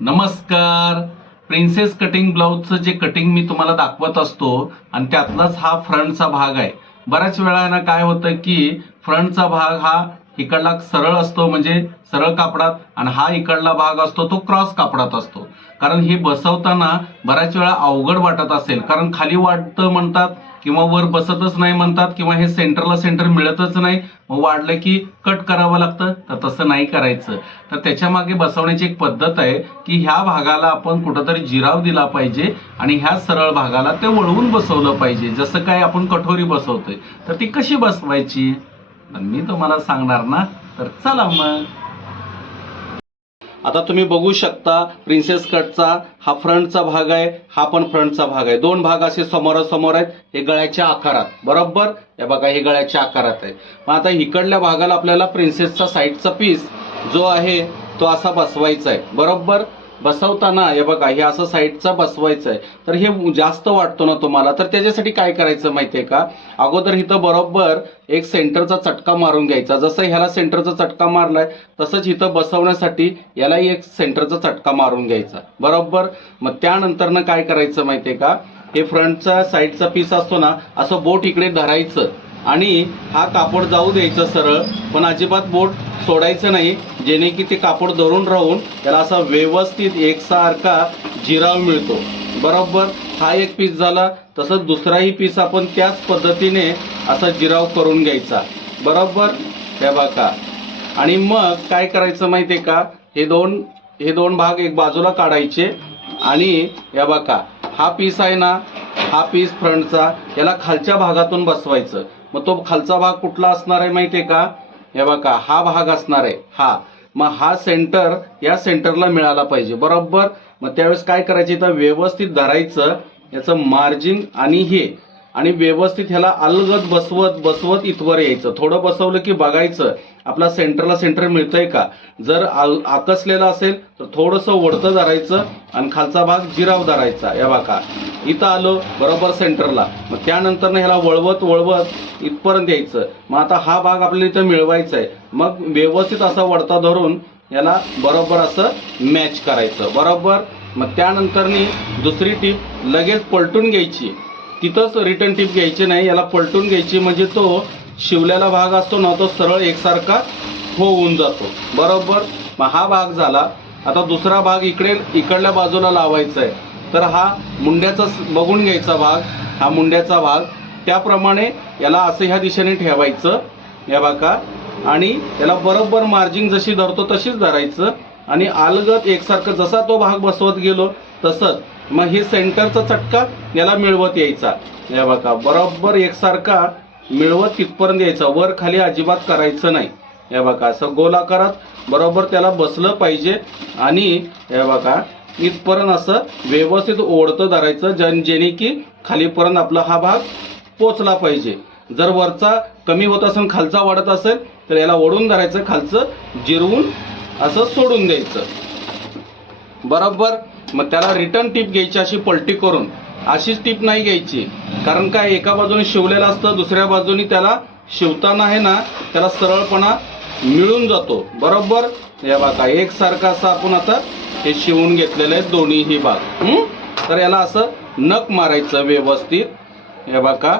नमस्कार. Princess cutting ब्लाउजचं जे cutting मी तुम्हाला दाखवत असतो आणि त्यातलाच हा फ्रंटचा भाग आहे. बऱ्याच वेळा ना काय होतं की फ्रंटचा भाग हा इकडला सरळ असतो, म्हणजे सरळ कापडात, आणि हा इकडला भाग असतो तो क्रॉस कापडात असतो. कारण हे बसवताना बऱ्याच वेळा अवघड वाटत असेल, कारण खाली वाटतं म्हणतात किंवा वर बसतच नाही म्हणतात, किंवा हे सेंटरला सेंटर मिळतच नाही, मग वाढलं की कट करावं लागतं. तर तसं नाही करायचं. तर त्याच्या मागे बसवण्याची एक पद्धत आहे की ह्या भागाला आपण कुठंतरी जिराव दिला पाहिजे आणि ह्या सरळ भागाला ते वळवून बसवलं पाहिजे, जसं काय आपण कठोरी बसवतोय. तर ती कशी बसवायची तर मी तुम्हाला सांगणार ना. तर चला मग. आता तुम्ही बघू शकता प्रिन्सेस कटचा हा फ्रंटचा भाग आहे, हा पण फ्रंटचा भाग आहे. दोन भाग असे समोरासमोर आहेत. हे गळ्याच्या आकारात, बरोबर. हे बघा, हे गळ्याच्या आकारात आहे. मग आता इकडल्या भागाला आपल्याला प्रिन्सेसचा साईडचा पीस जो आहे तो असा बसवायचा आहे, बरोबर. बसवताना हे बघा, हे असं साईडचा बसवायचं आहे. तर हे जास्त वाटतो ना तुम्हाला, तर त्याच्यासाठी काय करायचं माहितीये का, अगोदर इथं बरोबर एक सेंटरचा चटका मारून घ्यायचा. जसं ह्याला सेंटरचा चटका मारलाय तसंच इथं बसवण्यासाठी यालाही एक सेंटरचा चटका मारून घ्यायचा, बरोबर. मग त्यानंतर काय करायचं माहितीये का, हे फ्रंटचा साईडचा पीस असतो ना, असं बोट इकडे धरायचं आणि हा कापड जाऊ द्यायचं सरळ, पण अजिबात बोट सोडायचं नाही, जेणे की ते कापड धरून राहून त्याला असा व्यवस्थित एकसारखा जिराव मिळतो, बरोबर. हा एक पीस झाला. तसंच दुसराही पीस आपण त्याच पद्धतीने असा जिराव करून घ्यायचा, बरोबर. हे बघा. आणि मग काय करायचं माहितीये का, हे दोन भाग एक बाजूला काढायचे आणि हे बघा, हा पीस आहे ना, हा पीस फ्रंटचा, याला खालच्या भागातून बसवायचं. मग तो खालचा भाग कुठला असणार आहे माहितीये का, हे बघा, हा भाग असणार आहे हा. मग हा सेंटर या सेंटरला मिळाला पाहिजे, बरोबर. मग त्यावेळेस काय करायचं, इथं व्यवस्थित धरायचं याचं मार्जिन आणि हे, आणि व्यवस्थित ह्याला अलगद बसवत बसवत इथवर यायचं. थोडं बसवलं की बघायचं आपला सेंटरला सेंटर मिळतंय का. जर आकसलेला असेल तर थोडंसं वडतं धरायचं आणि खालचा भाग जिराव धरायचा. या बघा, इथं आलो बरोबर सेंटरला. मग त्यानंतर ह्याला वळवत वळवत इथपर्यंत यायचं. मग आता हा भाग आपल्याला इथं मिळवायचा आहे. मग व्यवस्थित असा वडता धरून याला बरोबर असं मॅच करायचं, बरोबर. मग त्यानंतर दुसरी टीप लगेच पलटून घ्यायची, तिथंच रिटर्न टीप घ्यायची नाही, याला पलटून घ्यायची, म्हणजे तो शिवलेला भाग असतो ना तो सरळ एकसारखा होऊन जातो, बरोबर. मग हा भाग झाला. आता दुसरा भाग इकडल्या बाजूला लावायचा आहे. तर हा मुंड्याचा बघून घ्यायचा भाग, हा मुंड्याचा भाग. त्याप्रमाणे याला असं ह्या दिशेने ठेवायचं, या बघा, आणि याला बरोबर मार्जिंग जशी धरतो तशीच धरायचं आणि अलगद एकसारखं जसा तो भाग बसवत गेलो तसंच मग हे सेंटरचा चटका याला मिळवत यायचा. या बघा, बरोबर एकसारखा मिळवत तिथपर्यंत यायचा, वर खाली अजिबात करायचं नाही. या बघा, असं गोलाकारात बरोबर त्याला बसलं पाहिजे आणि या बघा इथपर्यंत असं व्यवस्थित ओढतं धरायचं, जेणे की खालीपर्यंत आपला हा भाग पोचला पाहिजे. जर वरचा कमी होत असेल, खालचा वाढत असेल, तर याला ओढून धरायचं, खालचं जिरवून असं सोडून द्यायचं, बरोबर. मग त्याला रिटर्न टीप घ्यायची अशी पलटी करून. अशीच टीप नाही घ्यायची, कारण काय, एका बाजूने शिवलेलं असतं, दुसऱ्या बाजूने त्याला शिवताना आहे ना त्याला सरळपणा मिळून जातो, बरोबर. या बघा, एकसारखं असं आपण आता हे शिवून घेतलेलं आहे दोन्हीही भाग. तर याला असं नख मारायचं व्यवस्थित. हे बघा,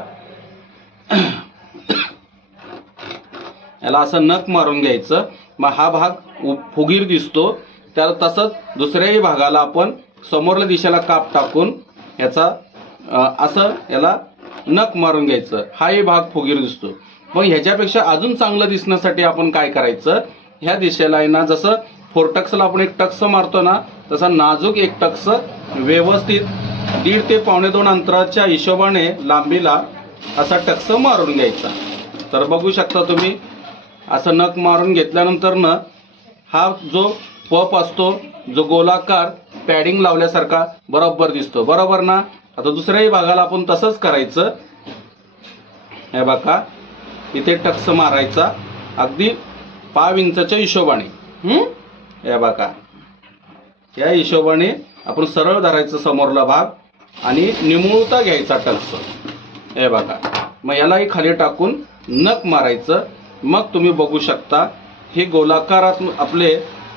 याला असं नख मारून घ्यायचं. मग हा भाग फुगीर दिसतो. त्याला तसंच दुसऱ्याही भागाला आपण समोरल्या दिशेला काप टाकून याचा असं याला नख मारून घ्यायचं. हाही भाग फुगीर दिसतो. मग ह्याच्यापेक्षा अजून चांगलं दिसण्यासाठी आपण काय करायचं, ह्या दिशेला आहे ना, जसं फोरटक्सला आपण एक टक्स मारतो ना, तसा नाजूक एक टक्स व्यवस्थित 1.5 ते 1.25 अंतराच्या हिशोबाने लांबीला असा टक्स मारून घ्यायचा. तर बघू शकता तुम्ही, असं नख मारून घेतल्यानंतर ना हा जो पप असतो, जो गोलाकार पॅडिंग लावल्यासारखा बरोबर दिसतो, बरोबर ना. आता दुसऱ्याही भागाला आपण तसंच करायचं. हे बघा, इथे टक्स मारायचा अगदी 5 इंचाच्या हिशोबाने. हे बघा, या हिशोबाने आपण सरळ धरायचं समोरला भाग आणि निमुळता घ्यायचा टक्स. हे बघा, मग यालाही खाली टाकून नख मारायचं. मग तुम्ही बघू शकता हे गोलाकारात आपले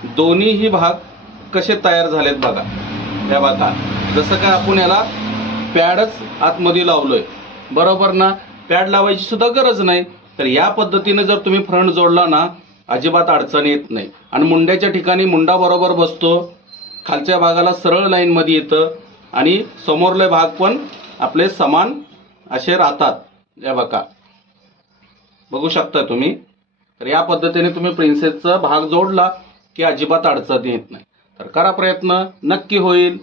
दोन्हीही भाग कसे तयार झालेत बघा. हे बघा, जसं काय आपण याला पॅडच आतमध्ये लावलोय, बरोबर ना. पॅड लावायची सुद्धा गरज नाही. तर या पद्धतीने जर तुम्ही फ्रंट जोडला ना, अजिबात अडचण येत नाही. आणि मुंड्याच्या ठिकाणी मुंडा बरोबर बसतो, खालच्या भागाला सरळ लाईन मध्ये येतं आणि समोरले भाग पण आपले समान असे राहतात. या बघा, बघू शकता तुम्ही. तर या पद्धतीने तुम्ही प्रिन्सेसचा भाग जोडला की अजिबात अडचण येत नाही. तर करा प्रयत्न, नक्की होईल.